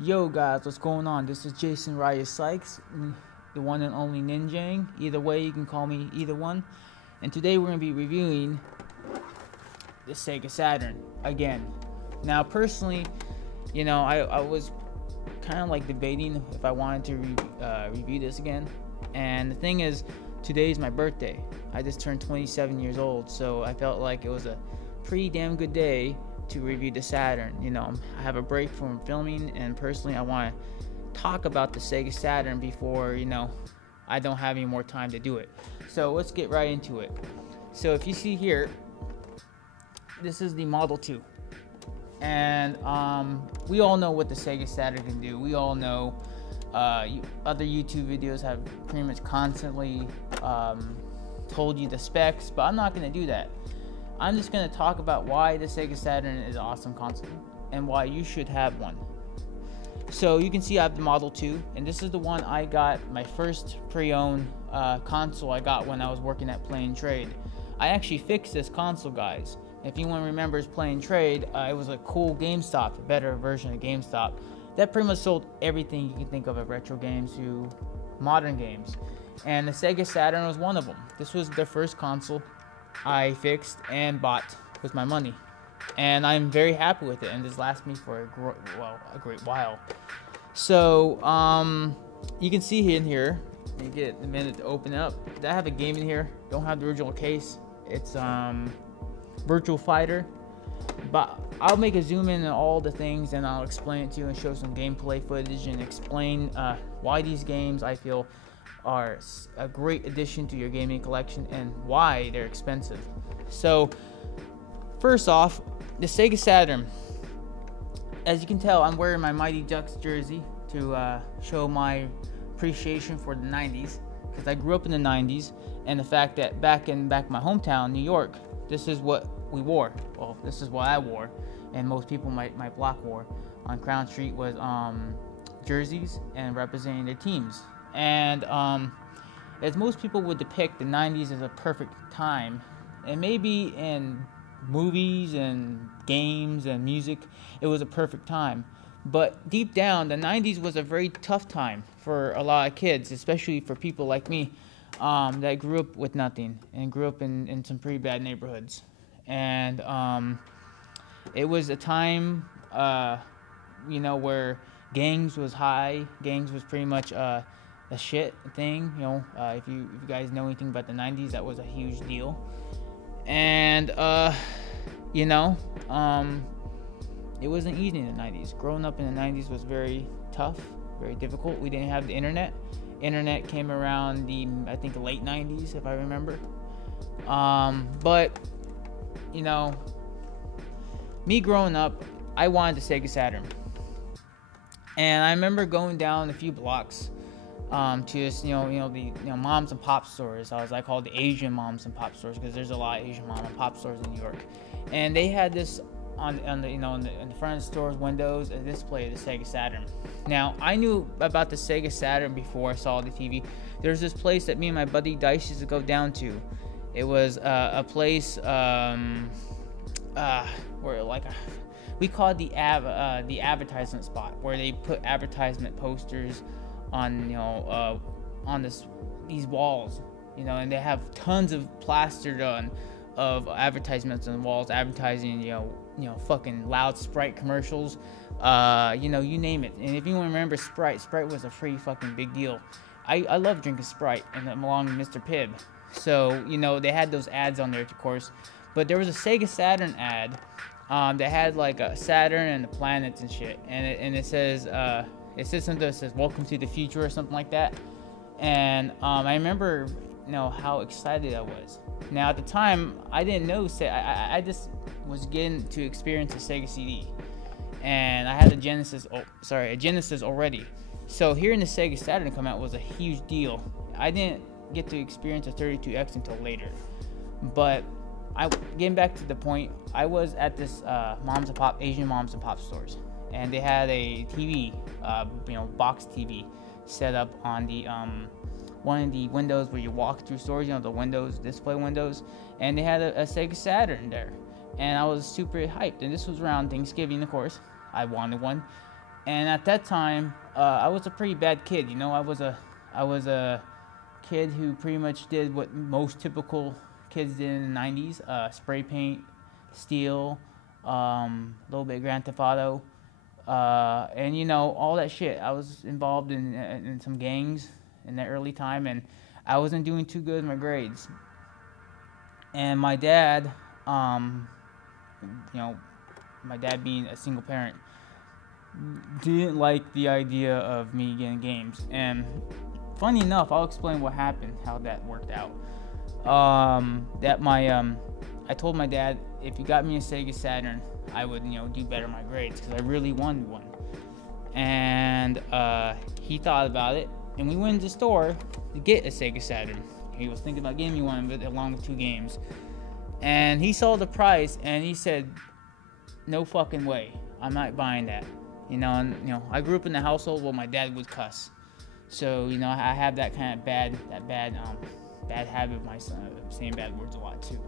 Yo guys, what's going on? This is Jason Raya Sykes, the one and only Ninjang. Either way, you can call me either one. And today we're going to be reviewing the Sega Saturn again. Now, personally, I was kind of like debating if I wanted to review this again. And the thing is, today is my birthday. I just turned 27 years old, so I felt like it was a pretty damn good day to review the Saturn. I have a break from filming, and personally I want to talk about the Sega Saturn before I don't have any more time to do it. So let's get right into it. So if you see here, this is the Model 2, and we all know what the Sega Saturn can do. We all know other YouTube videos have pretty much constantly told you the specs, but I'm not going to do that. I'm just going to talk about why the Sega Saturn is an awesome console and why you should have one. So you can see I have the Model 2, and this is the one I got, my first pre-owned console I got when I was working at Play and Trade. I actually fixed this console, guys. If anyone remembers Play and Trade, it was a cool GameStop, a better version of GameStop that pretty much sold everything you can think of retro games to modern games. And the Sega Saturn was one of them. This was the first console I fixed and bought with my money, and I'm very happy with it, and this lasts me for a great while. So you can see in here, let me get a minute to open it up. I have a game in here, don't have the original case. It's Virtual Fighter, but I'll make a zoom in on all the things, and I'll explain it to you and show some gameplay footage and explain why these games I feel are a great addition to your gaming collection and why they're expensive. So first off, the Sega Saturn. As you can tell, I'm wearing my Mighty Ducks jersey to show my appreciation for the 90s, because I grew up in the 90s, and the fact that back in my hometown, New York, this is what we wore. Well, this is what I wore, and most people my block wore on Crown Street was jerseys and representing their teams. And as most people would depict the 90s as a perfect time, and maybe in movies and games and music it was a perfect time, but deep down the 90s was a very tough time for a lot of kids, especially for people like me that grew up with nothing and grew up in some pretty bad neighborhoods. And it was a time where gangs was high. Gangs was pretty much a shit thing. If you guys know anything about the 90s, that was a huge deal. And it wasn't easy in the 90s. Growing up in the 90s was very tough, very difficult. We didn't have the internet. Internet came around I think the late 90s, if I remember. But me growing up, I wanted the Sega Saturn, and I remember going down a few blocks to this, the moms and pop stores. I call the Asian moms and pop stores, because there's a lot of Asian mom and pop stores in New York, and they had this on the in the front of the store's windows, a display of the Sega Saturn. Now, I knew about the Sega Saturn before I saw the TV. There's this place that me and my buddy Dice used to go down to. It was a place where we call it the advertisement spot, where they put advertisement posters on these walls, and they have tons of plastered on of advertisements on the walls, advertising fucking loud Sprite commercials, you name it. And if you remember Sprite was a pretty fucking big deal. I love drinking Sprite, and I'm along with Mr. Pibb. So they had those ads on there, of course, but there was a Sega Saturn ad that had like a Saturn and the planets and shit, and it says something that says "Welcome to the future" or something like that. And I remember how excited I was. Now at the time I didn't know, I just was getting to experience a Sega CD, and I had a Genesis already. So hearing the Sega Saturn come out was a huge deal. I didn't get to experience a 32X until later, but getting back to the point, I was at this Asian moms and pop stores, and they had a TV, box TV set up on the one of the windows where you walk through stores, the windows, display windows, and they had a Sega Saturn there, and I was super hyped. And this was around Thanksgiving, of course. I wanted one, And at that time, I was a pretty bad kid. You know, I was a kid who pretty much did what most typical kids did in the 90s: spray paint, steal, a little bit of Grand Theft Auto, and you know, all that shit. I was involved in some gangs in the early time, and I wasn't doing too good in my grades. And my dad, you know, my dad being a single parent, didn't like the idea of me getting games. And funny enough, I'll explain what happened, how that worked out. I told my dad, if you got me a Sega Saturn, I would, you know, do better in my grades, because I really wanted one. And he thought about it, and we went to the store to get a Sega Saturn. He was thinking about getting me one, but along with 2 games. And he saw the price, and he said, "No fucking way, I'm not buying that." You know, and you know, I grew up in a household where my dad would cuss, so you know, I have that kind of bad habit of my son of saying bad words a lot too.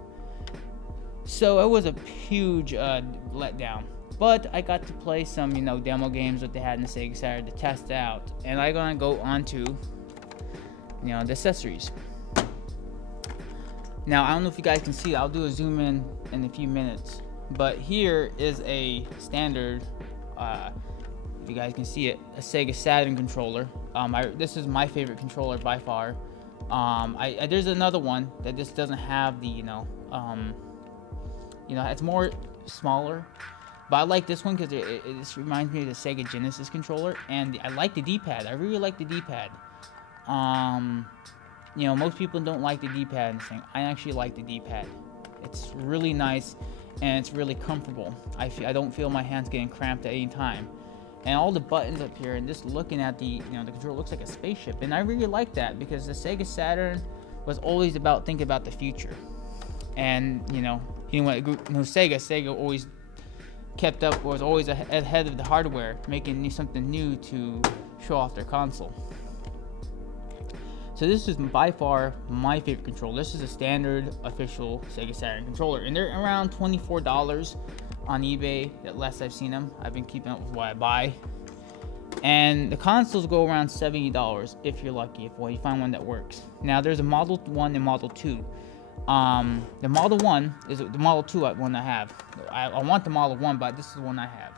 So it was a huge letdown. But I got to play some, you know, demo games that they had in the Sega Saturn to test it out, and I'm gonna go on to, you know, the accessories. Now, I don't know if you guys can see it. I'll do a zoom in a few minutes. But here is a standard, if you guys can see it, a Sega Saturn controller. This is my favorite controller by far. There's another one that just doesn't have the, you know, it's more smaller. But I like this one because it just reminds me of the Sega Genesis controller. And I like the D-pad. I really like the D-pad. You know, most people don't like the D-pad and thing. I actually like the D-pad. It's really nice and it's really comfortable. I don't feel my hands getting cramped at any time. And all the buttons up here, and just looking at the controller, looks like a spaceship. And I really like that because the Sega Saturn was always about thinking about the future. And Sega always kept up, was always ahead of the hardware, making something new to show off their console. So this is by far my favorite controller. This is a standard official Sega Saturn controller, and they're around $24 on eBay. At last I've seen them. I've been keeping up with what I buy. And the consoles go around $70 if you're lucky, if you find one that works. Now there's a Model 1 and Model 2. The Model 1 is the Model 2 one I have. I want the Model 1, but this is the one I have.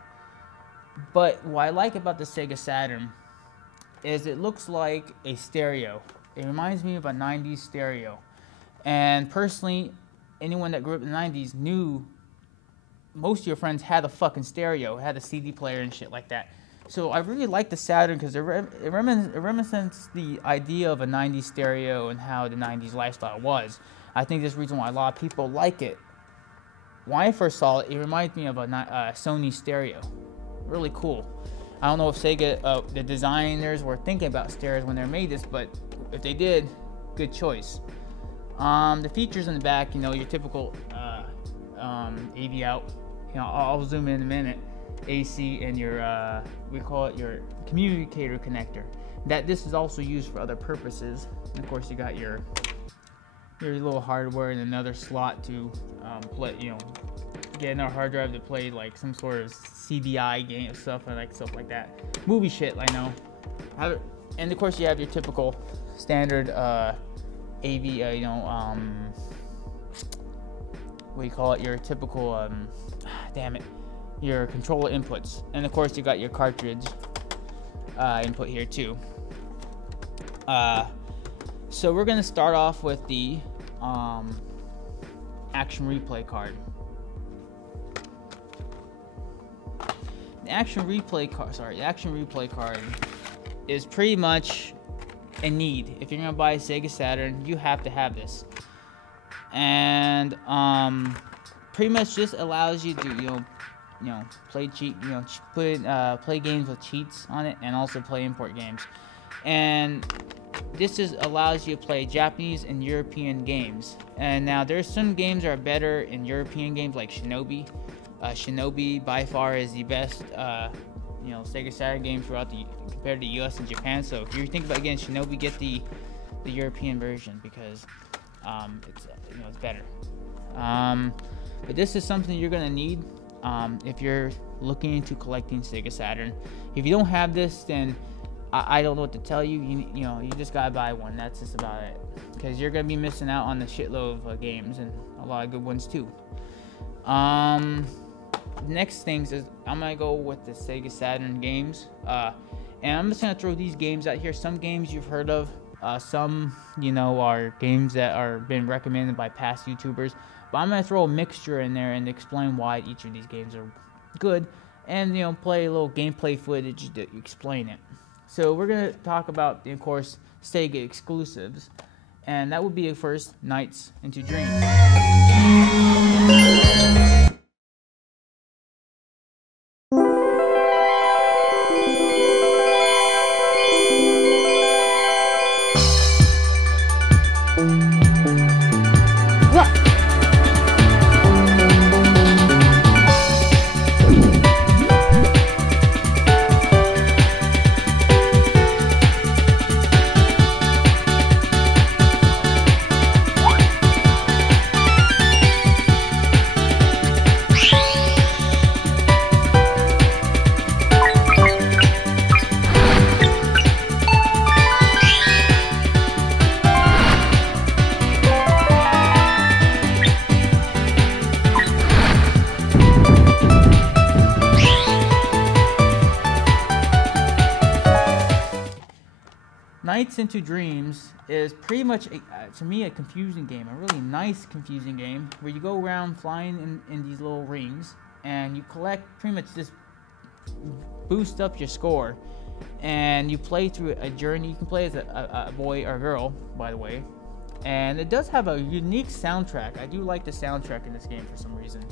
But what I like about the Sega Saturn is it looks like a stereo. It reminds me of a 90s stereo. And personally, anyone that grew up in the 90s knew most of your friends had a fucking stereo, had a CD player and shit like that. So I really like the Saturn because it reminisces the idea of a 90s stereo and how the 90s lifestyle was. I think there's a reason why a lot of people like it. When I first saw it, it reminds me of a Sony stereo. Really cool. I don't know if Sega, the designers, were thinking about stereos when they made this, but if they did, good choice. The features in the back, your typical AV out. I'll zoom in a minute. AC and your, we call it your communicator connector. This is also used for other purposes. And of course, you got your little hardware and another slot to play, get another hard drive to play like some sort of CDI game stuff like that. Movie shit, I know. And of course, you have your typical standard AV, what do you call it? Your typical, your controller inputs. And of course, you got your cartridge input here too. So we're gonna start off with the action replay card. The action replay card is pretty much a need. If you're gonna buy a Sega Saturn, you have to have this. And pretty much just allows you to play play games with cheats on it, and also play import games. And this allows you to play Japanese and European games. And now there's some games that are better in European games, like Shinobi. Shinobi by far is the best Sega Saturn game compared to US and Japan. So if you're thinking about getting Shinobi, get the European version, because it's better. But this is something you're gonna need. if you're looking into collecting Sega Saturn. If you don't have this, then I don't know what to tell you. You know, you just gotta buy one. That's just about it, because you're gonna be missing out on the shitload of games, and a lot of good ones too. Next things is I'm gonna go with the Sega Saturn games, and I'm just gonna throw these games out here. Some games you've heard of, some, you know, are games that are been recommended by past YouTubers, but I'm gonna throw a mixture in there and explain why each of these games are good, and, you know, play a little gameplay footage to explain it. So we're gonna talk about, of course, Sega exclusives, and that would be first Nights into Dreams. Nights into Dreams is pretty much, to me, a confusing game, a really nice confusing game, where you go around flying in these little rings, and you collect, pretty much just boost up your score, and you play through a journey. You can play as a boy or a girl, by the way, and it does have a unique soundtrack. I do like the soundtrack in this game for some reason.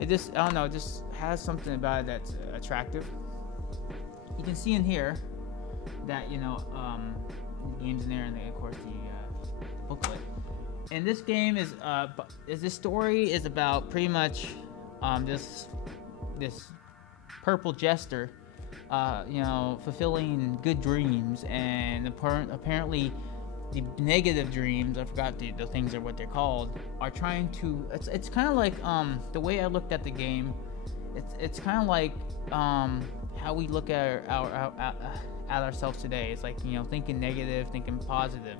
It just, I don't know, it just has something about it that's attractive. You can see in here that, you know, the games in there, and then, of course, the booklet. And this game is this story is about pretty much this purple jester, you know, fulfilling good dreams, and apparently the negative dreams, I forgot the things are what they're called, are trying to, it's kind of like, the way I looked at the game, it's kind of like how we look at ourselves today. It's like, you know, thinking negative, thinking positive,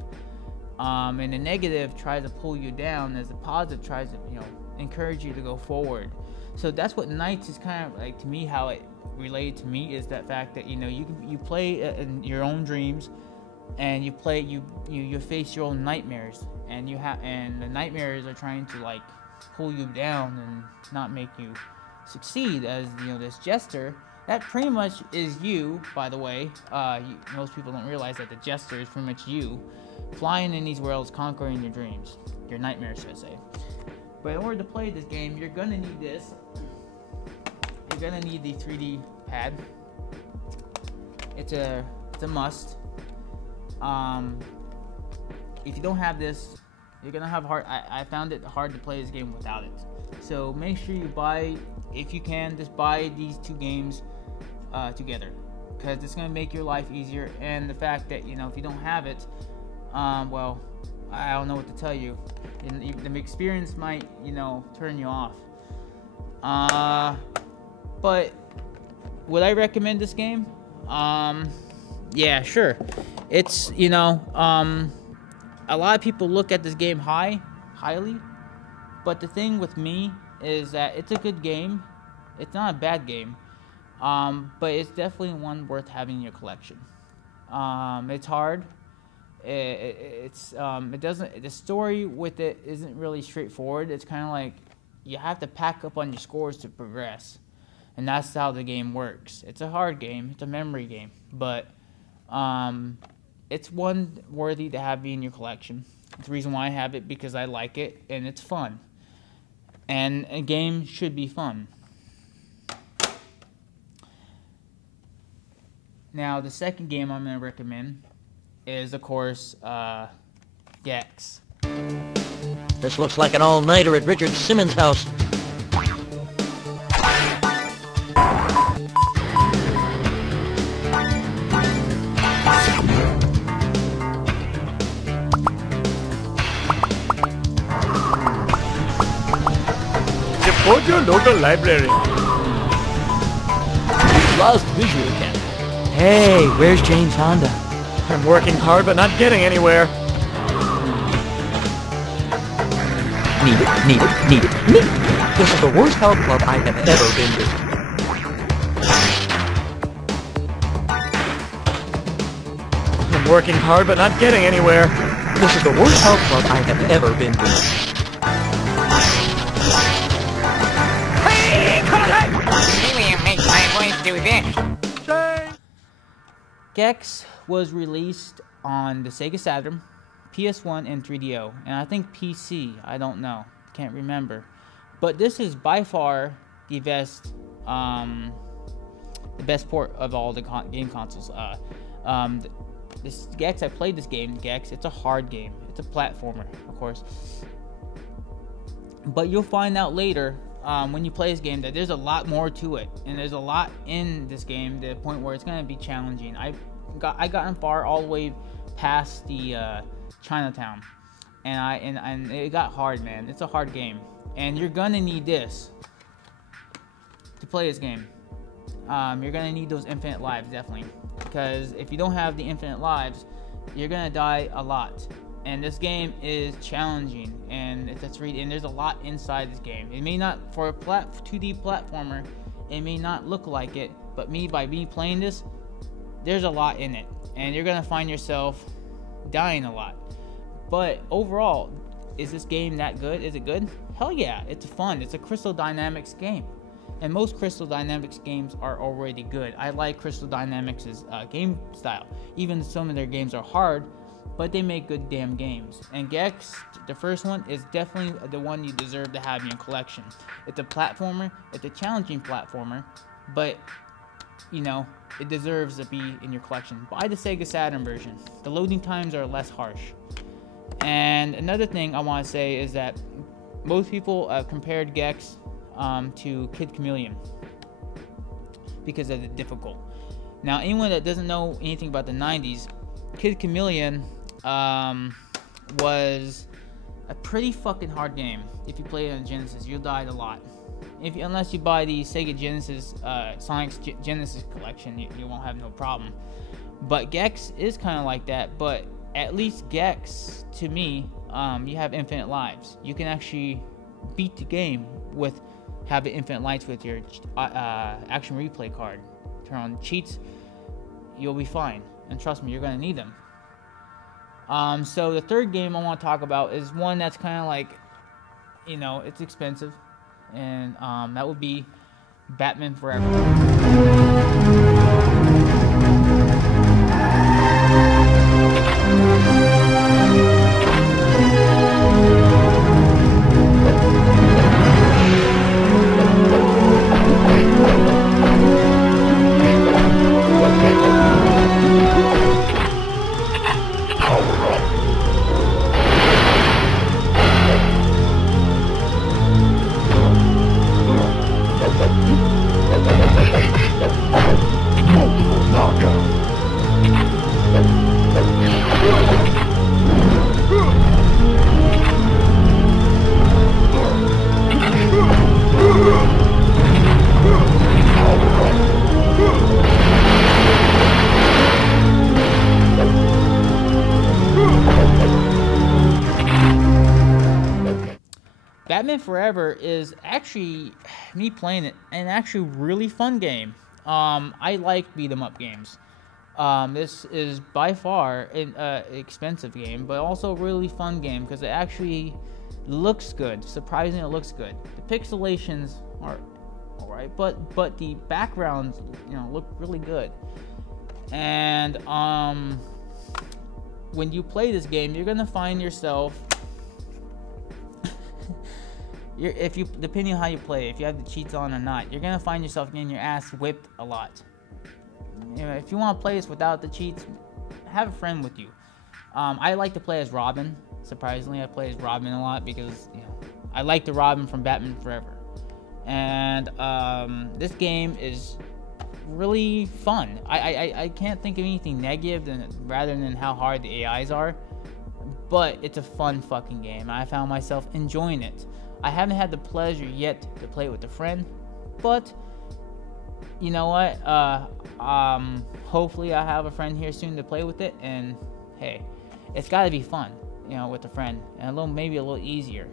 and the negative tries to pull you down, as the positive tries to, you know, encourage you to go forward. So that's what Nights is kind of like, to me, how it related to me, is that fact that, you know, you play in your own dreams, and you face your own nightmares, and and the nightmares are trying to, like, pull you down and not make you succeed. As, you know, this jester, that pretty much is you, by the way. Most people don't realize that the jester is pretty much you, flying in these worlds, conquering your dreams, your nightmares, should I say. But in order to play this game, you're gonna need this. You're gonna need the 3D pad. It's a must. If you don't have this, you're gonna have I found it hard to play this game without it. So make sure you buy, if you can, just buy these two games together, because it's gonna make your life easier. And the fact that, you know, if you don't have it, well, I don't know what to tell you. The experience might, you know, turn you off. But would I recommend this game? Yeah, sure. It's, you know, a lot of people look at this game highly, but the thing with me is that it's a good game. It's not a bad game, but it's definitely one worth having in your collection. It's hard. The story with it isn't really straightforward. It's kind of like you have to pack up on your scores to progress, and that's how the game works. It's a hard game. It's a memory game, but it's one worthy to have in your collection. It's the reason why I have it, because I like it and it's fun, and a game should be fun. Now, the second game I'm going to recommend is, of course, Gex. This looks like an all-nighter at Richard Simmons' house. Report your local library. lost visual camera. Hey, where's James Honda? I'm working hard but not getting anywhere. Need it, need it, need it, need it. This is the worst health club I have ever been to. I'm working hard but not getting anywhere. This is the worst health club I have ever been to. Maybe make my voice do this. Gex was released on the Sega Saturn, PS1, and 3DO, and I think PC. I don't know, can't remember. But this is by far the best port of all the game consoles. This Gex, I played this game, Gex. It's a hard game. It's a platformer, of course. But you'll find out later when you play this game that there's a lot more to it, and there's a lot in this game to the point where it's gonna be challenging. I gotten far all the way past the Chinatown, and it got hard, man. It's a hard game, and you're gonna need this to play this game. You're gonna need those infinite lives, definitely, because if you don't have the infinite lives, you're gonna die a lot. And this game is challenging, and it's a 3D, and there's a lot inside this game. It may not, for a 2D platformer, it may not look like it, but by me playing this, there's a lot in it, and you're gonna find yourself dying a lot. But overall, is this game that good? Is it good? Hell yeah, it's fun. It's a Crystal Dynamics game, and most Crystal Dynamics games are already good. I like Crystal Dynamics' game style. Even some of their games are hard, but they make good damn games. And Gex, the first one, is definitely the one you deserve to have in your collection. It's a platformer, it's a challenging platformer, but you know, it deserves to be in your collection. Buy the Sega Saturn version. The loading times are less harsh. And another thing I want to say is that most people compared Gex to Kid Chameleon because of the difficult. Now, anyone that doesn't know anything about the 90s, Kid Chameleon was a pretty fucking hard game. If you play it on Genesis, you'll die a lot. Unless you buy the Sega Genesis, Sonic's Genesis collection, you won't have no problem. But Gex is kind of like that, but at least Gex, to me, you have infinite lives. You can actually beat the game with having infinite lives with your action replay card. Turn on cheats, you'll be fine. And trust me, you're gonna need them. So the third game I want to talk about is one that's kind of like, you know, it's expensive, and that would be Batman Forever. Batman Forever is actually, me playing it, an actually really fun game. I like beat 'em up games. This is by far an expensive game, but also a really fun game because it actually looks good. Surprisingly, it looks good. The pixelations are alright, but the backgrounds, you know, look really good. And when you play this game, you're gonna find yourself, depending on how you play, if you have the cheats on or not, you're gonna find yourself getting your ass whipped a lot. You know, if you want to play this without the cheats, have a friend with you. I like to play as Robin. Surprisingly, I play as Robin a lot because, you know, I like the Robin from Batman Forever. And this game is really fun. I can't think of anything negative rather than how hard the AIs are, but it's a fun fucking game. I found myself enjoying it. I haven't had the pleasure yet to play it with a friend, but you know what? Hopefully I have a friend here soon to play with it, and hey, it's got to be fun, you know, with a friend, and maybe a little easier.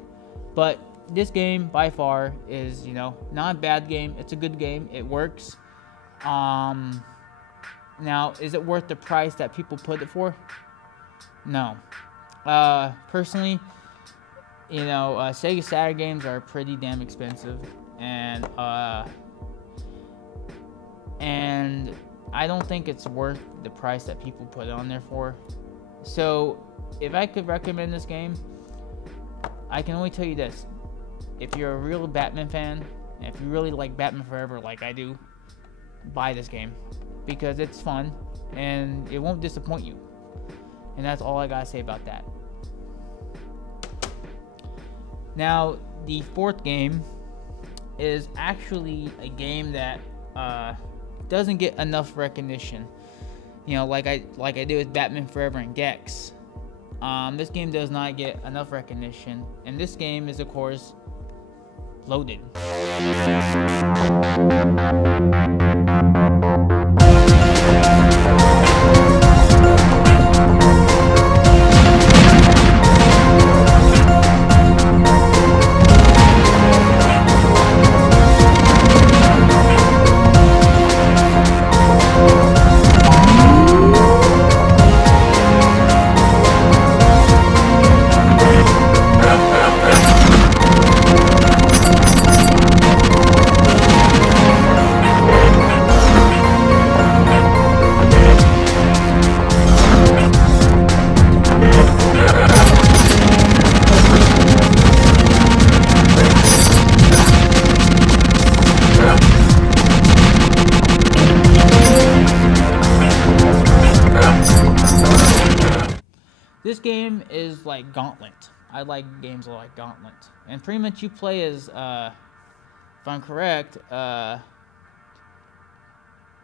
But this game by far is, you know, not a bad game. It's a good game. It works. Now, is it worth the price that people put it for? No. Personally, you know, Sega Saturn games are pretty damn expensive, and I don't think it's worth the price that people put it on there for. So, if I could recommend this game, I can only tell you this. If you're a real Batman fan, and if you really like Batman Forever like I do, buy this game. Because it's fun, and it won't disappoint you. And that's all I gotta say about that. Now, the fourth game is actually a game that doesn't get enough recognition. You know, like I did with Batman Forever and Gex. This game does not get enough recognition, and this game is, of course, Loaded. This game is like Gauntlet. I like games like Gauntlet. And pretty much you play as, if I'm correct,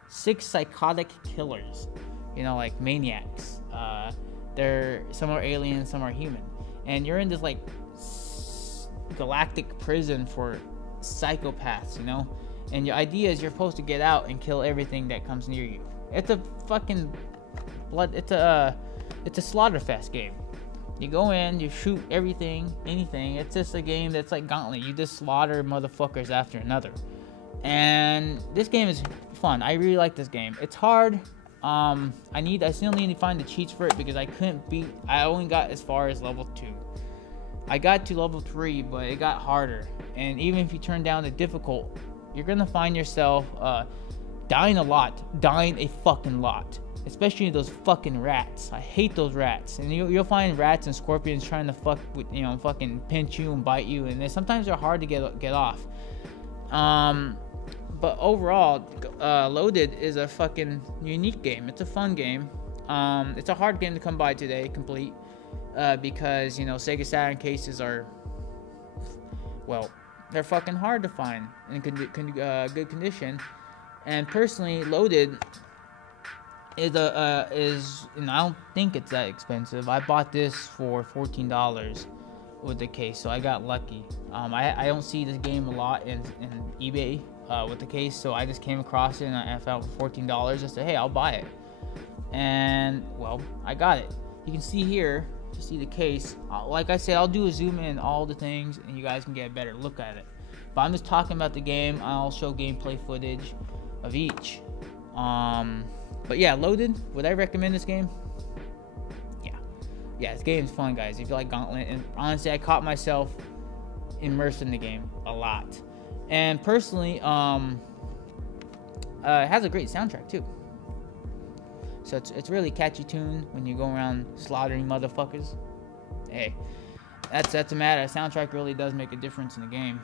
6 psychotic killers. You know, like maniacs. Some are alien, some are human. And you're in this like galactic prison for psychopaths, you know? And your idea is you're supposed to get out and kill everything that comes near you. It's a fucking it's a slaughterfest game. You go in, you shoot everything, anything. It's just a game that's like Gauntlet. You just slaughter motherfuckers after another. And this game is fun. I really like this game. It's hard. I still need to find the cheats for it because I only got as far as level 2. I got to level 3, but it got harder. And even if you turn down the difficult, you're gonna find yourself dying a fucking lot. Especially those fucking rats. I hate those rats. And you'll find rats and scorpions trying to fucking pinch you and bite you. And sometimes they're hard to get off. But overall, Loaded is a fucking unique game. It's a fun game. It's a hard game to come by today, complete. Because, you know, Sega Saturn cases are, well, they're fucking hard to find in good condition. And personally, Loaded is and I don't think it's that expensive. I bought this for $14 with the case, so I got lucky. I don't see this game a lot in eBay with the case, so I just came across it and I found it for $14. I said, hey, I'll buy it, and well, I got it. You can see here, you see the case. Like I said, I'll do a zoom in all the things, and you guys can get a better look at it. But I'm just talking about the game. I'll show gameplay footage of each. But yeah, Loaded, would I recommend this game? Yeah, this game is fun, guys. If you like Gauntlet, and honestly, I caught myself immersed in the game a lot. And personally, it has a great soundtrack too. So it's really catchy tune when you go around slaughtering motherfuckers. Hey, that's a matter. Soundtrack really does make a difference in the game.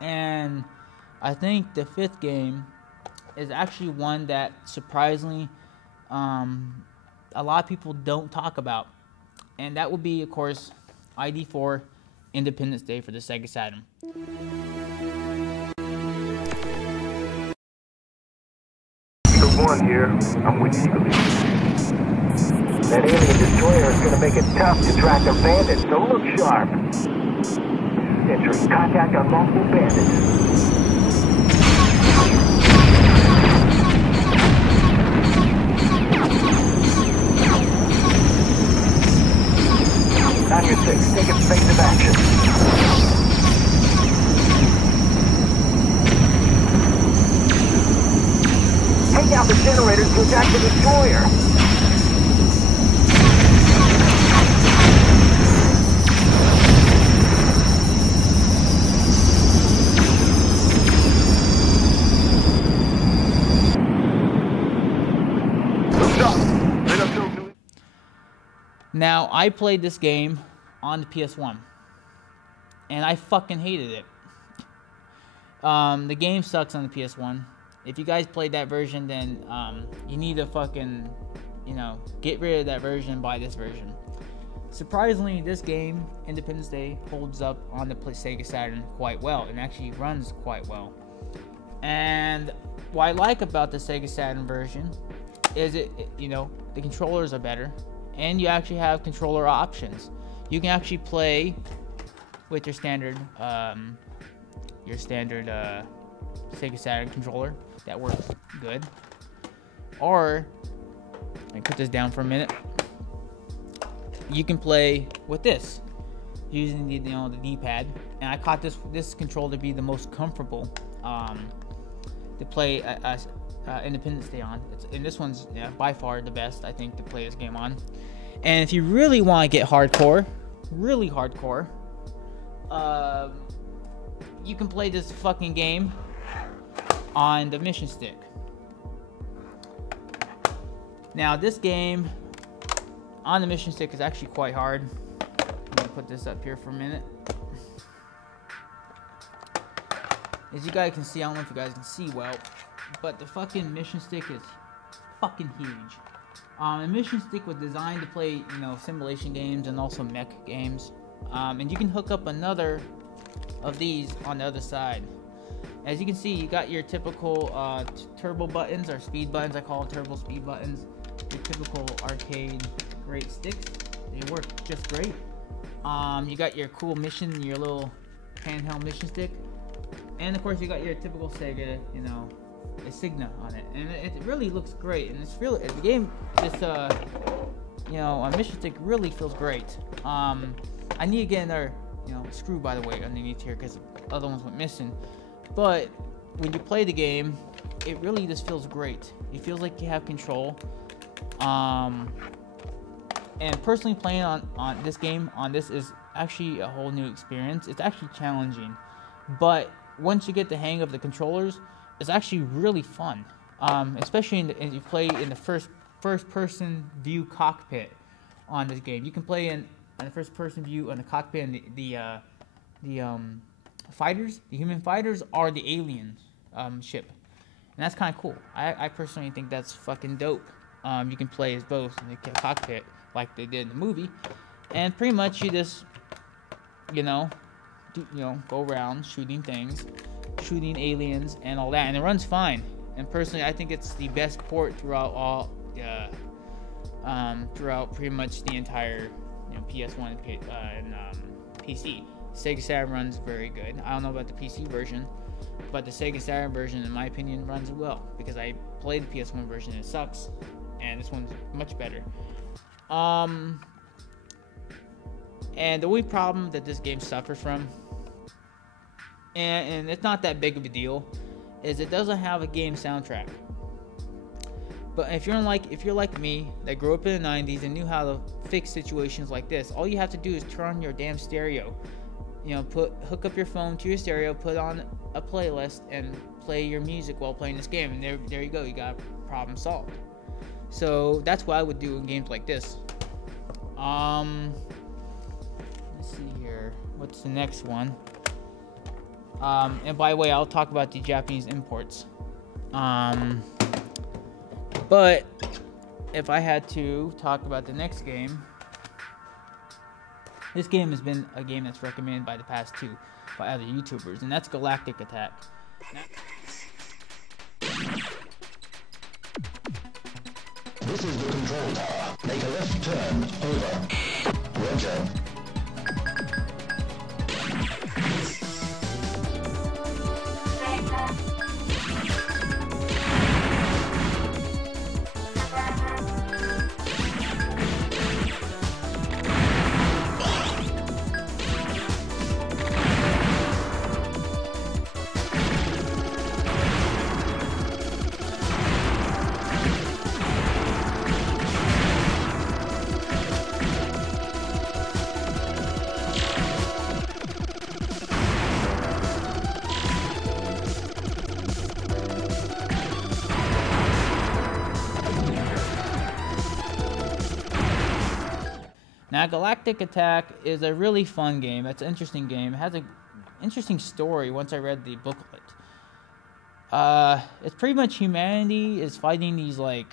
And I think the 5th game is actually one that surprisingly a lot of people don't talk about, and that would be, of course, ID4 Independence Day for the Sega Saturn. The one here, I'm with Eagle. That alien destroyer is going to make it tough to track the bandits, so look sharp. Entering contact on multiple bandits. take out the generators to attack the destroyer. Now, I played this game on the PS1, and I fucking hated it. The game sucks on the PS1. If you guys played that version, then you need to fucking, get rid of that version and buy this version. Surprisingly, this game, Independence Day, holds up on the Sega Saturn quite well, and actually runs quite well. And what I like about the Sega Saturn version is the controllers are better. And you actually have controller options. You can actually play with your standard Sega Saturn controller. That works good. Or, let me put this down for a minute. You can play with this using the D-pad. And I caught this controller to be the most comfortable to play Independence Day on. And this one's by far the best, I think, to play this game on. And if you really want to get hardcore, really hardcore, you can play this fucking game on the mission stick. Now, this game on the mission stick is actually quite hard. I'm gonna put this up here for a minute. As you guys can see, I don't know if you guys can see well, but the fucking mission stick is fucking huge. The mission stick was designed to play, simulation games and also mech games. And you can hook up another of these on the other side. As you can see, you got your typical turbo buttons, or speed buttons. I call them turbo speed buttons. Your typical arcade great sticks. They work just great. You got your cool mission, your little handheld mission stick. And of course, you got your typical Sega, Insignia on it, and it really looks great. And it's really the game. This a mission stick really feels great. I need to get another screw, by the way, underneath here because the other ones went missing. But when you play the game, it really just feels great. It feels like you have control. And personally, playing on this game on this is actually a whole new experience. It's actually challenging, but once you get the hang of the controllers, it's actually really fun. Especially if you play in the first-person view cockpit on this game. You can play in the first-person view on the cockpit, and the fighters, the human fighters, are the alien ship, and that's kind of cool. I personally think that's fucking dope. You can play as both in the cockpit like they did in the movie, and pretty much you just go around shooting things, shooting aliens and all that, and it runs fine. And personally, I think it's the best port throughout throughout pretty much the entire PS1 and PC. Sega Saturn runs very good. I don't know about the PC version, but the Sega Saturn version, in my opinion, runs well because I played the PS1 version and it sucks, and this one's much better. And the only problem that this game suffers from, and it's not that big of a deal, is it doesn't have a game soundtrack. But if you're like me, that grew up in the 90s and knew how to fix situations like this, all you have to do is turn on your damn stereo. Hook up your phone to your stereo, put on a playlist, and play your music while playing this game, and there you go, you got problem solved. So that's what I would do in games like this. Let's see here, what's the next one? And by the way, I'll talk about the Japanese imports. But if I had to talk about the next game, this game has been a game that's recommended by the past two by other YouTubers, and that's Galactic Attack. This is the control tower. Make a left turn. Over. Roger. Now, Galactic Attack is a really fun game. It's an interesting game. It has an interesting story once I read the booklet. It's pretty much humanity is fighting these like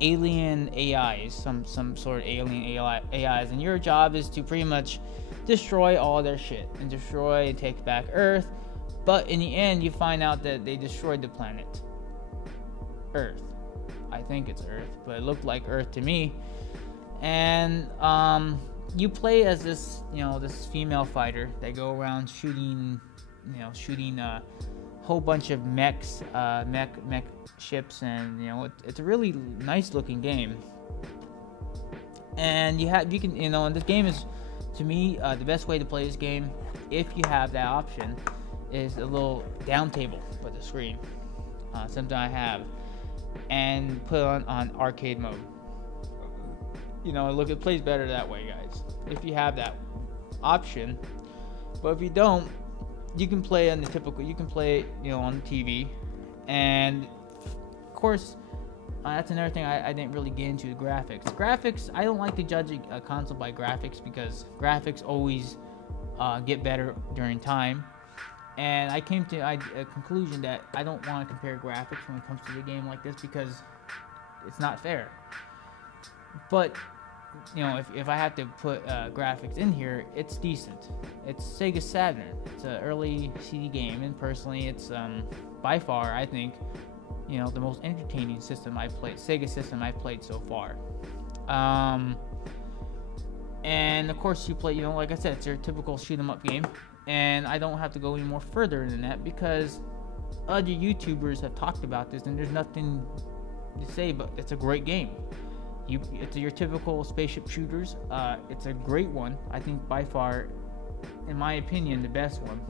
alien AIs, some sort of alien AIs, and your job is to pretty much destroy all their shit and destroy and take back Earth. But in the end, you find out that they destroyed the planet Earth. I think it's Earth, but it looked like Earth to me. And you play as this, this female fighter. They go around shooting a whole bunch of mech ships, and it's a really nice looking game. And you can and this game is, to me, the best way to play this game, if you have that option, is a little down table with the screen. Something I have, and put on arcade mode. It plays better that way, guys, if you have that option. But if you don't, you can play on the typical, you can play on the TV. And of course, that's another thing I didn't really get into, the graphics. I don't like to judge a console by graphics, because graphics always get better during time. And I came to a conclusion that I don't want to compare graphics when it comes to the game like this, because it's not fair. But if I have to put graphics in here, it's decent. It's Sega Saturn. It's an early CD game, and personally, it's by far, I think, the most entertaining Sega system I've played so far. And of course, you play, like I said, it's your typical shoot 'em up game. And I don't have to go any more further than that, because other YouTubers have talked about this, and there's nothing to say, but it's a great game. It's your typical spaceship shooters. It's a great one. I think by far, in my opinion, the best one.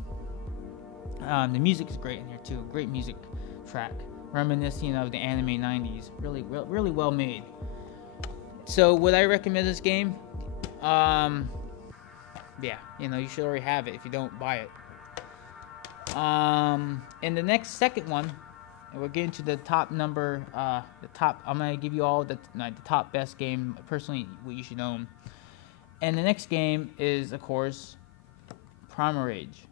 The music is great in here too. Great music track, reminiscent of the anime 90s. Really well made. So would I recommend this game? Yeah, you should already have it if you don't buy it. And the second one, and we're getting to the top number, I'm gonna give you all the top best game, personally, what you should own. And the next game is, of course, Primal Rage.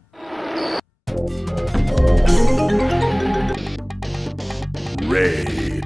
Rage.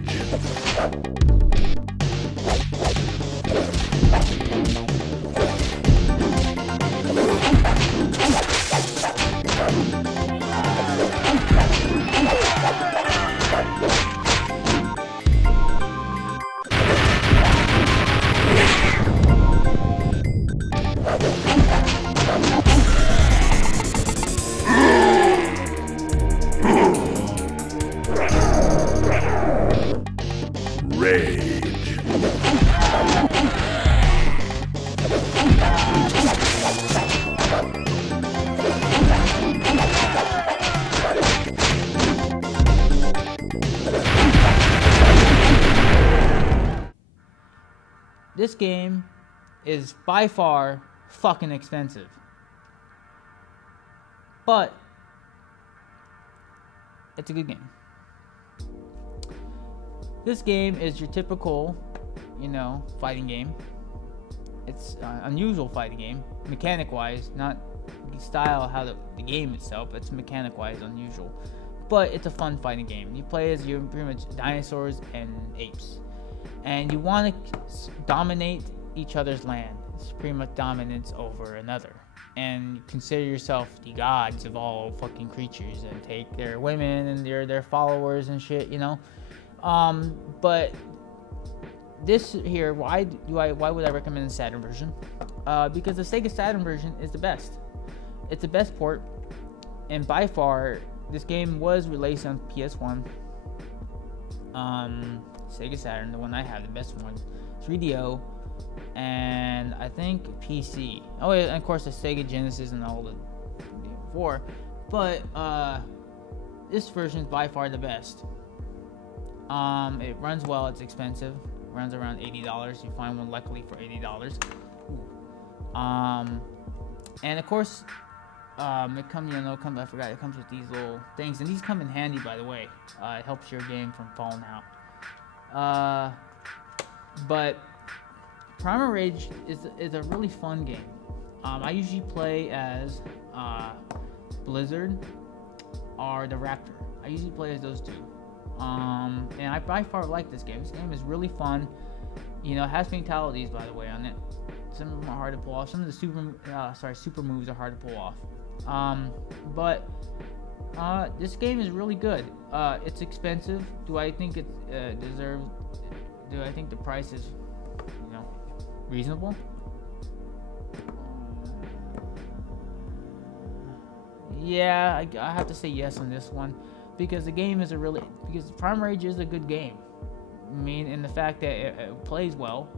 This game is by far fucking expensive, but it's a good game. This game is your typical, fighting game. It's an unusual fighting game, mechanic-wise, not the style, how the game itself. It's mechanic-wise unusual, but it's a fun fighting game. You play as pretty much dinosaurs and apes, and you want to dominate each other's land. It's pretty much dominance over another, and consider yourself the gods of all fucking creatures, and take their women and their followers and shit, But this here, why would I recommend the Saturn version? Because the Sega Saturn version is the best. It's the best port, and by far, this game was released on PS1. Sega Saturn, the one I have, the best one, 3DO, and I think PC. Oh, yeah, and of course the Sega Genesis and all the before. But this version is by far the best. It runs well. It's expensive. It runs around $80. You find one luckily for $80. And of course, it comes. I forgot. It comes with these little things, and these come in handy, by the way. It helps your game from falling out. But Primal Rage is a really fun game. I usually play as Blizzard or the Raptor. I usually play as those two. And I by far like this game. This game is really fun. You know, it has fatalities, by the way, on it. Some of them are hard to pull off. Some of the super moves are hard to pull off. But this game is really good. It's expensive. Do I think it deserves? Do I think the price is, reasonable? Yeah, I have to say yes on this one, because the game is because Primal Rage is a good game. I mean, and the fact that it plays well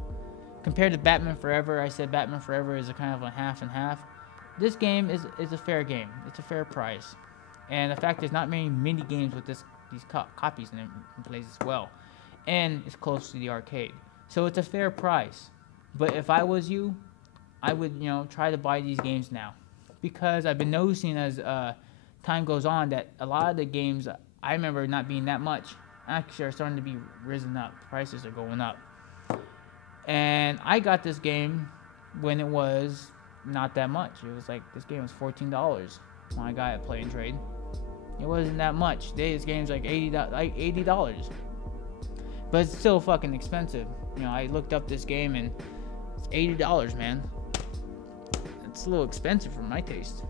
compared to Batman Forever. I said Batman Forever is a kind of a half and half. This game is a fair game. It's a fair price, and the fact there's not many mini games with these copies in plays as well, and it's close to the arcade, so it's a fair price. But if I was you, I would try to buy these games now, because I've been noticing as time goes on that a lot of the games I remember not being that much actually are starting to be risen up. Prices are going up. And I got this game when it was not that much. It was like, this game was $14 when I got it Play and Trade. It wasn't that much. Today this game's like $80. But it's still fucking expensive. I looked up this game and it's $80, man. It's a little expensive for my taste.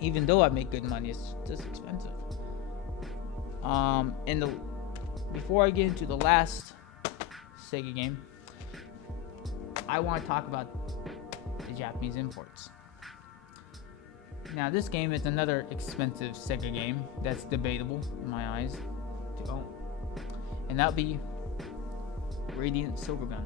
Even though I make good money, it's just expensive. Before I get into the last Sega game, I want to talk about the Japanese imports. Now, this game is another expensive Sega game that's debatable in my eyes to own, and that'll be Radiant Silvergun.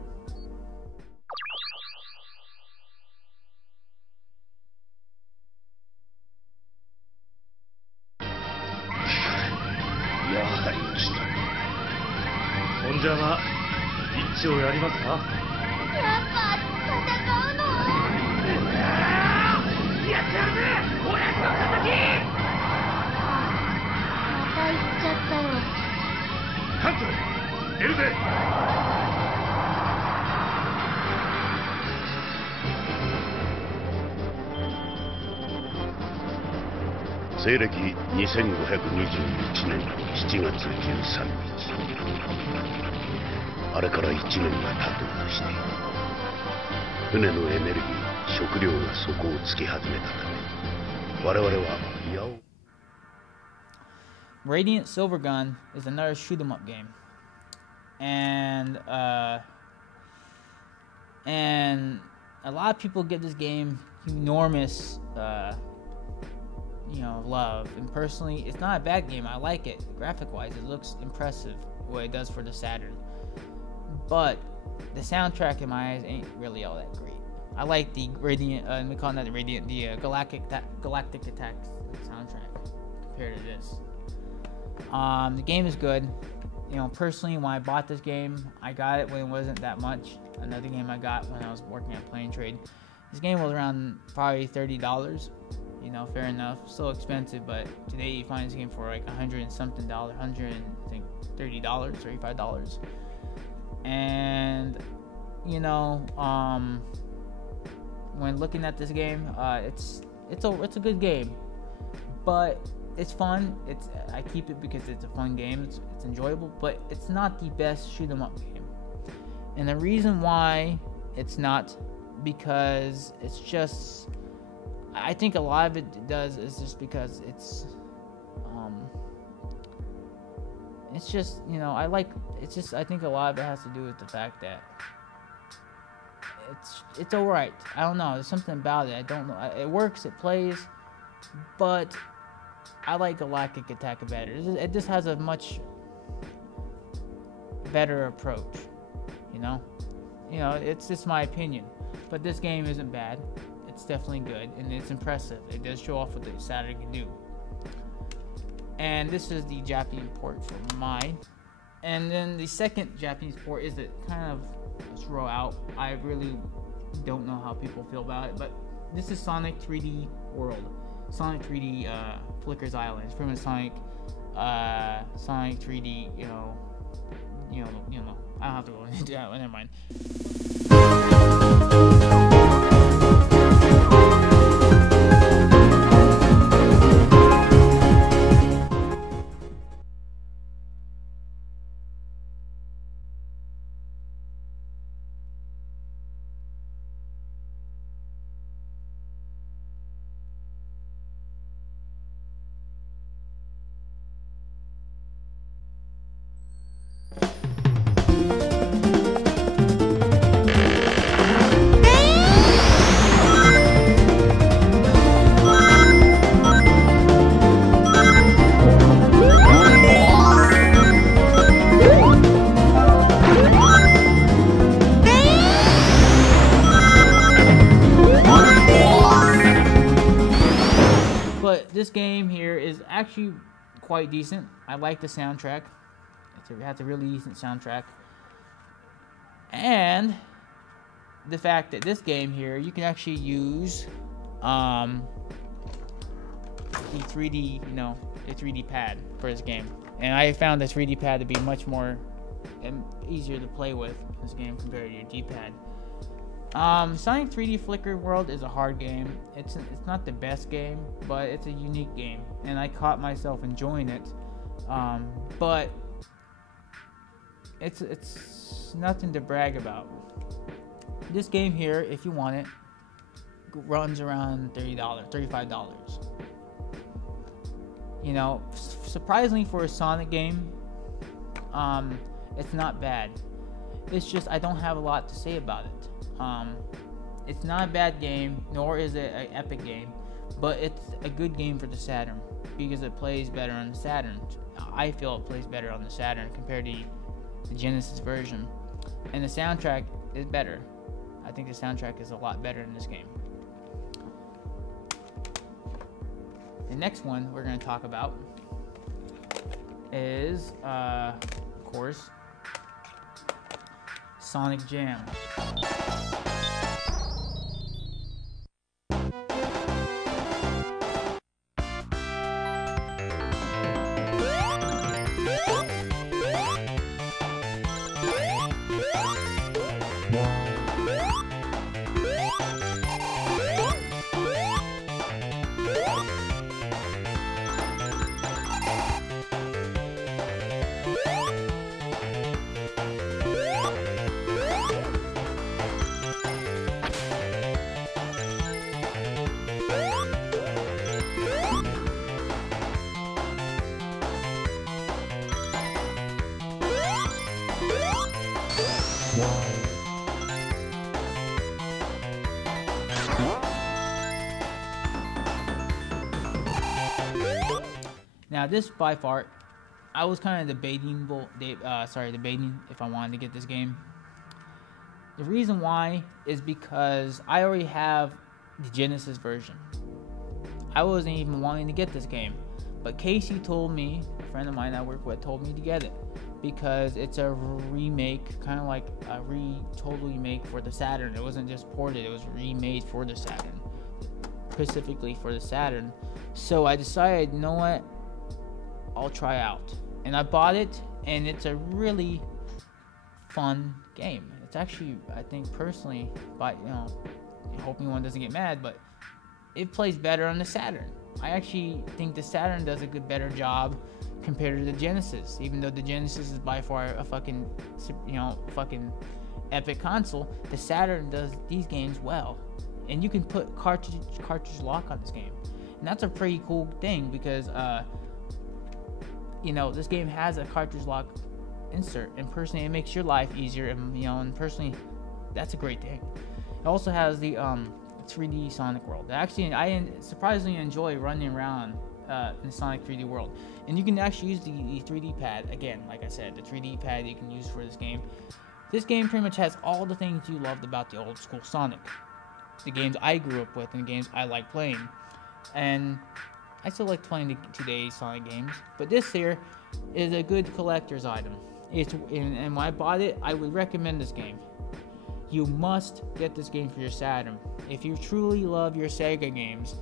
西暦2521年7月13日、あれから1年が経とうとしている。船のエネルギー、食料が底をつき始めたため、我々はいやお Radiant Silvergun is another shoot 'em up game, and a lot of people give this game enormous love, and personally it's not a bad game. I like it. Graphic wise, it looks impressive what it does for the Saturn, but the soundtrack in my eyes ain't really all that great. I like the Radiant, we call that the Radiant, the Galactic Attack soundtrack compared to this. The game is good. Personally, when I bought this game, I got it when it wasn't that much. Another game I got when I was working at Play and Trade. This game was around probably $30. Fair enough. Still expensive, but today you find this game for like $100 and something, $130, $35. And when looking at this game, it's a good game, but it's fun. I keep it because it's a fun game. It's enjoyable, but it's not the best shoot 'em up game. And the reason why it's not, because it's just, I think a lot of it does is just because it's just I think a lot of it has to do with the fact that it's alright. I don't know, there's something about it. I don't know. It works, it plays, but I like Galactic Attack better. It just has a much better approach. It's just my opinion. But this game isn't bad. It's definitely good, and it's impressive. It does show off what the Saturn can do. And this is the Japanese port for mine. And then the second Japanese port is kind of throw out. I really don't know how people feel about it, but this is Sonic 3D World. Sonic 3D Flicker's Island. It's pretty much Sonic 3D, you know, I don't have to go into that. Never mind. But this game here is actually quite decent. I like the soundtrack. It has a really decent soundtrack. And the fact that this game here, you can actually use the 3D, the 3D pad for this game. And I found the 3D pad to be much more easier to play with this game compared to your D-pad. Sonic 3D Flicker World is a hard game. It's not the best game, but it's a unique game, and I caught myself enjoying it. But it's nothing to brag about. This game here, if you want it, runs around $30, $35. You know, surprisingly for a Sonic game, it's not bad. It's just I don't have a lot to say about it. It's not a bad game, nor is it an epic game, but it's a good game for the Saturn because it plays better on the Saturn. I feel it plays better on the Saturn compared to the Genesis version, and the soundtrack is better. I think the soundtrack is a lot better in this game. The next one we're going to talk about is, of course, Sonic Jam. Now this by far, I was kind of debating if I wanted to get this game. The reason why is because I already have the Genesis version. I wasn't even wanting to get this game, but Casey told me, a friend of mine I work with, told me to get it because it's a remake, kind of like a total remake for the Saturn. It wasn't just ported; it was remade for the Saturn, specifically for the Saturn. So I decided, you know what? I'll try out, and I bought it, and it's a really fun game. It's actually, I think personally, but hoping one doesn't get mad, but it plays better on the Saturn. I actually think the Saturn does a better job compared to the Genesis, even though the Genesis is by far a fucking epic console. The Saturn does these games well, and you can put cartridge lock on this game, and that's a pretty cool thing because this game has a cartridge lock insert, and personally it makes your life easier, and personally that's a great thing. It also has the 3D Sonic World. Actually, I surprisingly enjoy running around in the Sonic 3D World, and you can actually use the 3D pad again. Like I said, the 3D pad you can use for this game. This game pretty much has all the things you loved about the old school Sonic, the games I grew up with and the games I like playing, and I still like playing today's Sonic games, but this here is a good collector's item. And when I bought it, I would recommend this game. You must get this game for your Saturn. If you truly love your Sega games,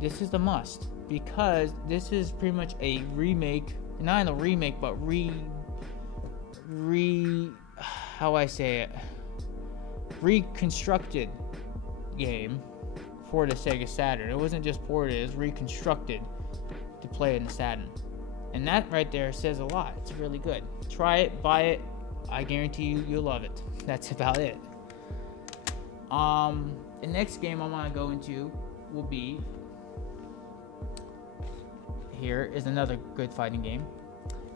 this is the must, because this is pretty much a remake, not a remake, but reconstructed game for the Sega Saturn. It wasn't just ported, it was reconstructed to play in the Saturn. And that right there says a lot. It's really good. Try it, buy it. I guarantee you, you'll love it. That's about it. The next game I'm gonna go into will be, here is another good fighting game.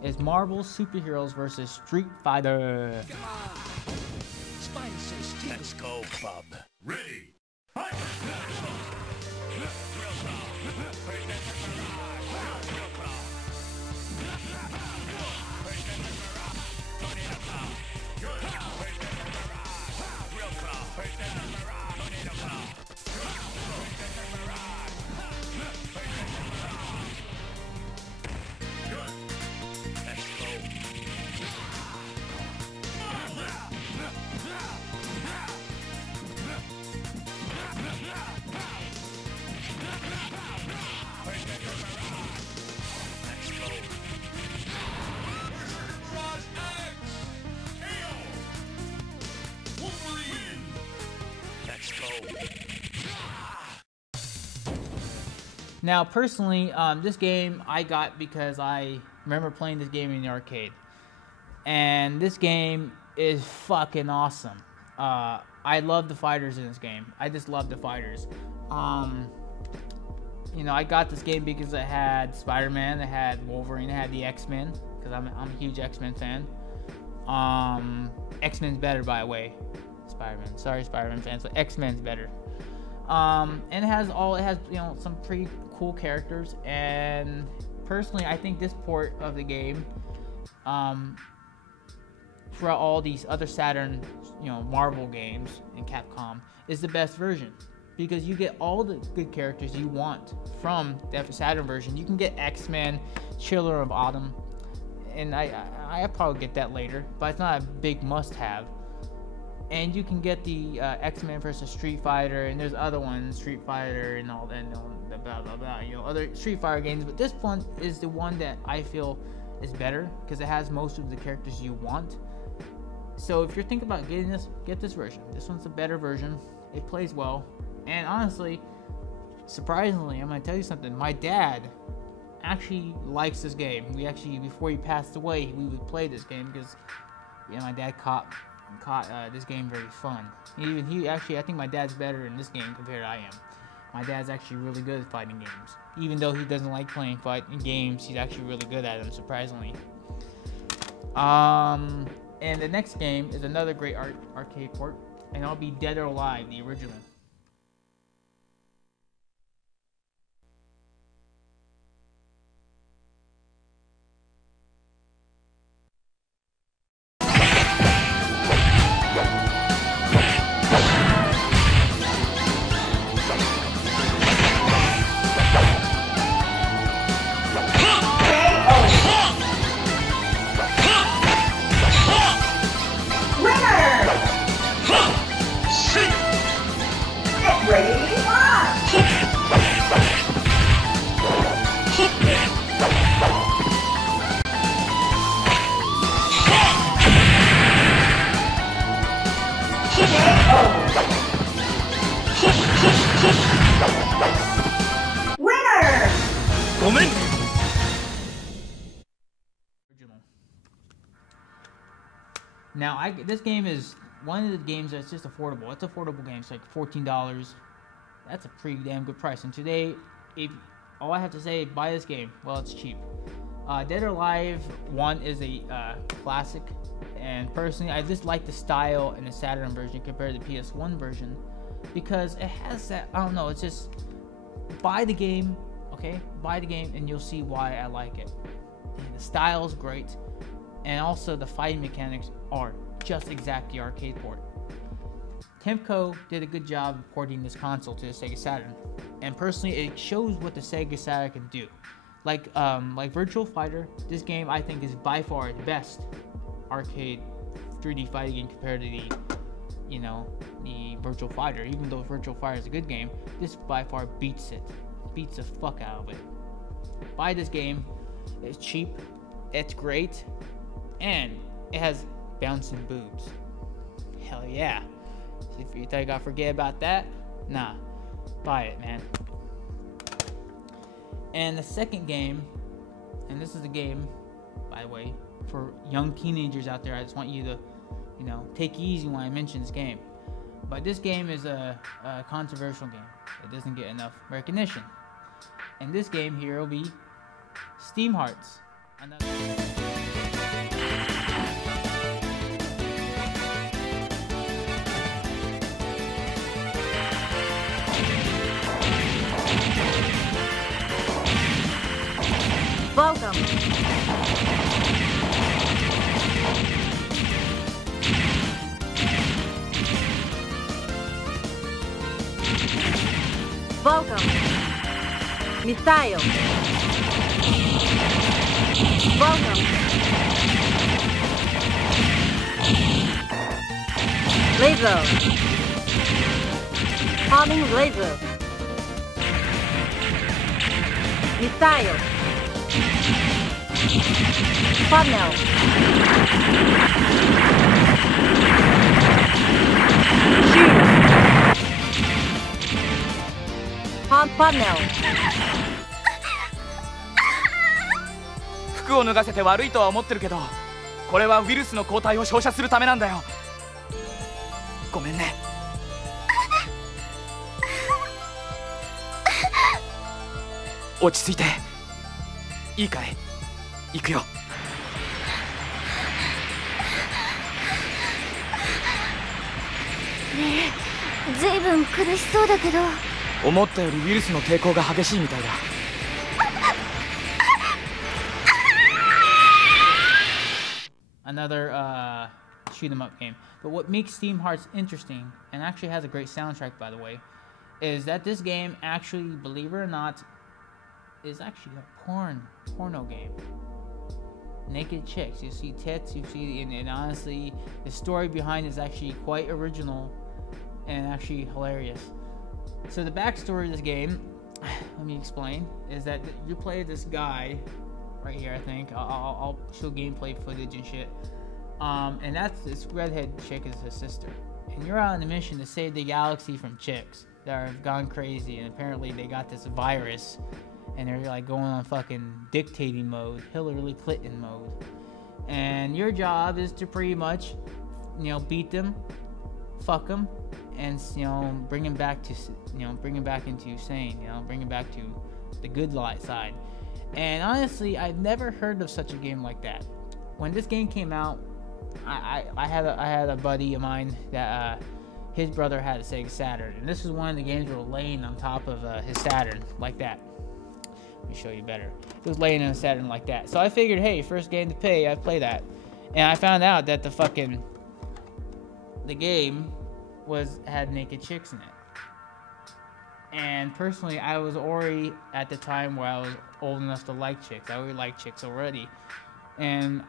Is Marvel Superheroes versus Street Fighter. Let's go, Bob. Ready. Now, personally, this game I got because I remember playing this game in the arcade. And this game is fucking awesome. I love the fighters in this game. I just love the fighters. You know, I got this game because it had Spider-Man, it had Wolverine, it had the X-Men, because I'm a huge X-Men fan. X-Men's better, by the way. Spider-Man. Sorry, Spider-Man fans, but X-Men's better. And it has you know, some pretty cool characters, and personally I think this port of the game, for all these other Saturn, you know, Marvel games and Capcom, is the best version, because you get all the good characters you want from the Saturn version. You can get X-Men, Children of Autumn, and I probably get that later, but it's not a big must-have. And you can get the X-Men versus Street Fighter, and there's other ones, Street Fighter and all that, and blah blah blah, you know, other Street Fighter games. But this one is the one that I feel is better because it has most of the characters you want. So if you're thinking about getting this, get this version. This one's a better version. It plays well, and honestly, surprisingly, I'm gonna tell you something. My dad actually likes this game. We actually, before he passed away, we would play this game because, you know, my dad caught this game very fun. Even he actually, I think my dad's better in this game compared to I am. My dad's actually really good at fighting games. Even though he doesn't like playing fighting games, he's actually really good at them, surprisingly. And the next game is another great arcade port, and it'll be Dead or Alive, the original. Now, this game is one of the games that's just affordable. It's an affordable game. It's like $14. That's a pretty damn good price. And today, all I have to say, buy this game. Well, it's cheap. Dead or Alive 1 is a classic. And personally, I just like the style in the Saturn version compared to the PS1 version. Because it has that, I don't know, it's just, buy the game, okay? Buy the game and you'll see why I like it. And the style's great. And also the fighting mechanics are just exactly arcade port. Temco did a good job of porting this console to the Sega Saturn, and personally, it shows what the Sega Saturn can do. Like Virtual Fighter, this game I think is by far the best arcade 3D fighting game compared to the, you know, the Virtual Fighter. Even though Virtual Fighter is a good game, this by far beats it, beats the fuck out of it. Buy this game. It's cheap, it's great. And it has bouncing boobs. Hell yeah. If you think I forget about that, nah, buy it, man. And the second game, and this is a game, by the way, for young teenagers out there. I just want you to, you know, take it easy when I mention this game. But this game is a controversial game. It doesn't get enough recognition. And this game here will be Steam Hearts. Welcome. Welcome. Missile. Welcome. Laser. Homing laser. Missile. Funnel. Shield. Funnel. 服を脱がせて悪いとは思ってるけど、これはウイルスの抗体を照射するためなんだよ。ごめんね。落ち着いて。いいかい？行くよ。ねえ、ずいぶん苦しそうだけど。思ったよりウイルスの抵抗が激しいみたいだ。Another shoot 'em up game. But what makes Steam Hearts interesting, and actually has a great soundtrack, by the way, is that this game actually, believe it or not, is actually a porno game. Naked chicks, you see tits, you see, and honestly, the story behind it is actually quite original and actually hilarious. So the backstory of this game, let me explain, is that you play this guy right here. I think I'll show gameplay footage and shit. And that's this redhead chick is his sister, and you're on a mission to save the galaxy from chicks that have gone crazy, and apparently they got this virus, and they're like going on fucking dictating mode, Hillary Clinton mode. And your job is to pretty much, you know, beat them, fuck them, and, you know, bring him back to, you know, bring him back into sane, you know, bring him back to the good light side. And honestly, I've never heard of such a game like that. When this game came out, I had a buddy of mine that his brother had a Sega Saturn, and this was one of the games that were laying on top of his Saturn like that. Let me show you better. It was laying on a Saturn like that. So I figured, hey, first game to pay, I'd play that. And I found out that the game had naked chicks in it. And personally, I was already at the time where I was old enough to like chicks. I already liked chicks already. And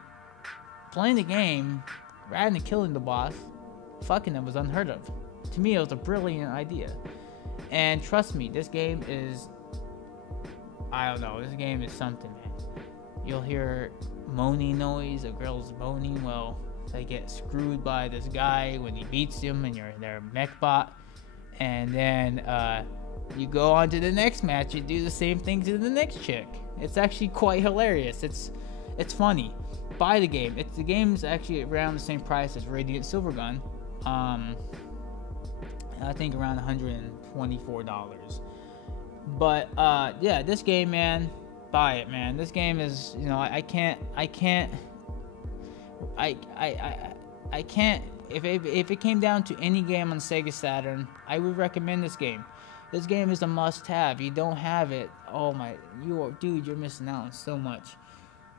playing the game, rather than killing the boss, fucking them was unheard of. To me, it was a brilliant idea. And trust me, this game is, I don't know, this game is something, man. You'll hear moaning noise of girls moaning. Well, they get screwed by this guy when he beats them, and you're their mech bot. And then you go on to the next match, you do the same thing to the next chick. It's actually quite hilarious. It's funny. Buy the game. The game's actually around the same price as Radiant Silvergun. I think around $124. But yeah, this game, man, buy it, man. This game is, you know, I can't. If it came down to any game on Sega Saturn, I would recommend this game. This game is a must-have. You don't have it, oh my, dude, you're missing out on so much.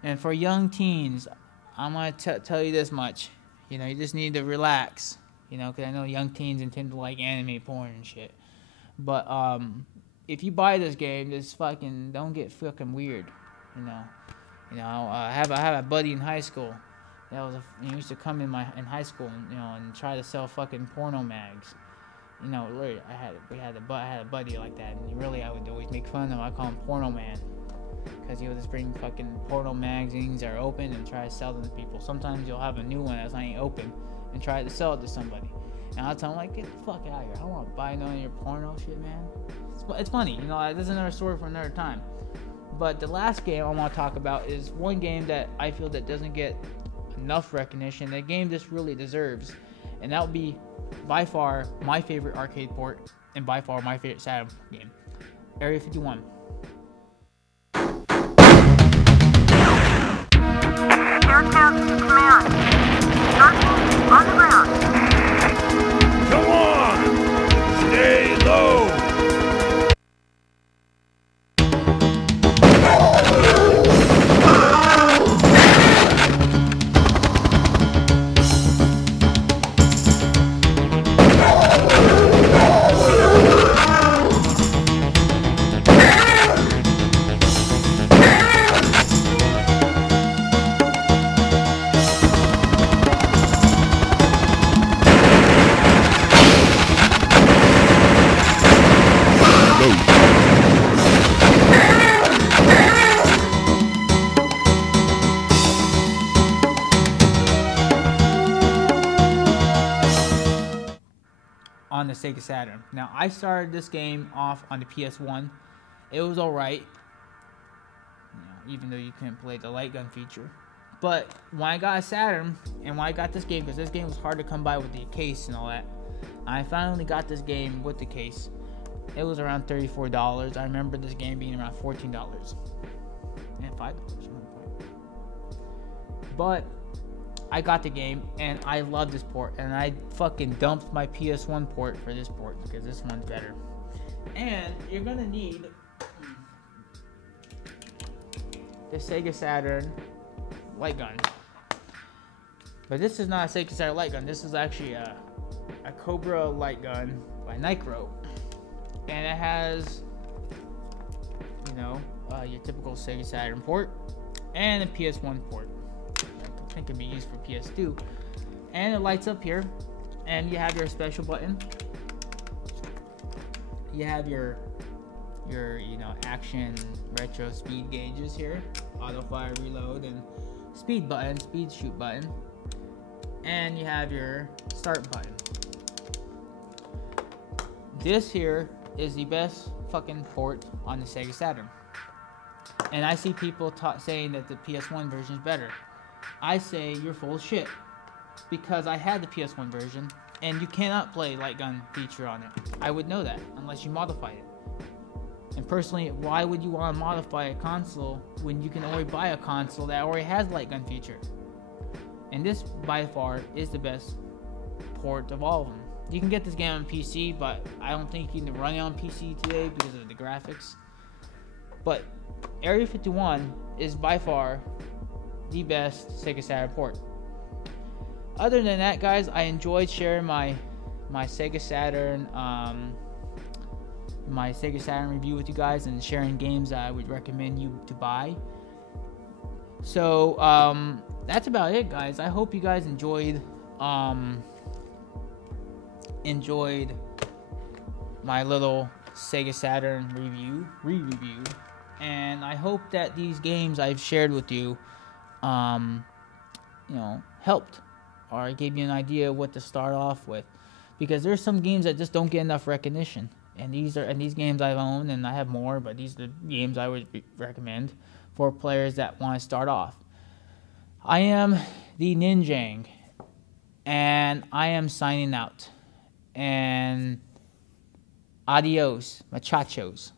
And for young teens, I'm gonna tell you this much. You know, you just need to relax. You know, because I know young teens intend to like anime porn and shit. But if you buy this game, just fucking don't get fucking weird. You know, I have a buddy in high school. He used to come in high school and, you know, and try to sell fucking porno mags. You know, literally, I had a buddy like that, and really I would always make fun of him. I call him Porno Man. because he'll just bring fucking portal magazines that are open and try to sell them to people. Sometimes you'll have a new one that's not even open and try to sell it to somebody. And I'll tell him, like, get the fuck out of here. I don't want to buy none of your porno shit, man. It's funny, you know, that's another story for another time. But the last game I want to talk about is one game that I feel that doesn't get enough recognition. That game this really deserves. And that would be by far my favorite arcade port and by far my favorite Saturn game. Area 51. Command. Starting on the ground. Come on! Stay low! On the Sega Saturn. Now, I started this game off on the PS1. It was alright, you know, even though you couldn't play the light gun feature. But when I got a Saturn, and when I got this game, because this game was hard to come by with the case and all that, I finally got this game with the case. It was around $34. I remember this game being around $14 and $5. But I got the game and I love this port, and I fucking dumped my PS1 port for this port because this one's better. And you're gonna need the Sega Saturn light gun, but this is not a Sega Saturn light gun. This is actually a Cobra light gun by Nycro, and it has, you know, your typical Sega Saturn port and a PS1 port. I think it can be used for PS2, and it lights up here, and you have your special button. You have your you know, action retro speed gauges here, auto fire reload, and speed button, speed shoot button, and you have your start button. This here is the best fucking port on the Sega Saturn, and I see people saying that the PS1 version is better. I say you're full of shit, because I had the PS1 version and you cannot play light gun feature on it. I would know that unless you modify it. And personally, why would you want to modify a console when you can already buy a console that already has light gun feature? And this by far is the best port of all of them. You can get this game on PC, but I don't think you can run it on PC today because of the graphics. But Area 51 is by far the best Sega Saturn port. Other than that, guys, I enjoyed sharing my Sega Saturn review with you guys, and sharing games that I would recommend you to buy. So that's about it, guys. I hope you guys enjoyed my little Sega Saturn re-review, and I hope that these games I've shared with you you know, helped or gave you an idea of what to start off with, because there's some games that just don't get enough recognition, and these games I've owned, and I have more, but these are the games I would recommend for players that want to start off. I am the Ninjang, and I am signing out, and adios muchachos.